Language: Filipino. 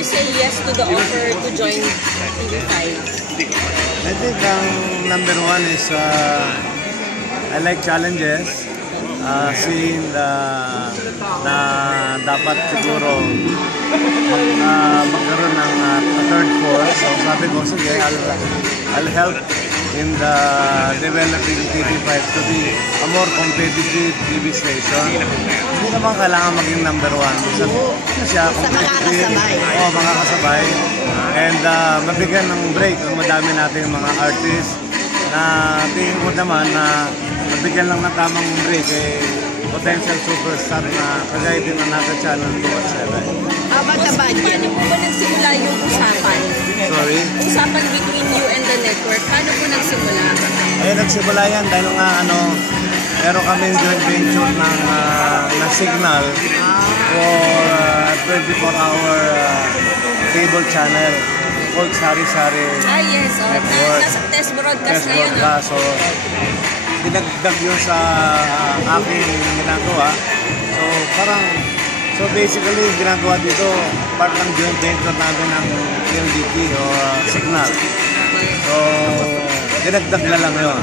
you say yes to the offer to join TV5? I think ang number one is I like challenges. Seeing na dapat siguro magkaroon ng third floor. So sabi ko, sige, I'll help in the developing TV5 to be a more competitive TV station. Hindi naman kailangan maging number one. Siya competitive. Makakasabay. And mabigyan ng break ang madami nating mga artists na tingin ko naman na mabigyan lang ng tamang break potential superstar na kagaya din na nasa channel 2 at 7. How about the budget? Paano po ba nagsimula yung usapan? Sorry? Usapan between you and the network. Paano po nagsimula? Nagsimula yan dahil nga meron kami joint venture ng signal for 24-hour cable channel called Sari Sari yes. Network. Nasa test broadcast na yun. So, dinagdag yun sa aking ginagawa. So basically, ginagawa dito, part ng joint venture namin ng PLDT o signal. So, dinagdag na lang yun.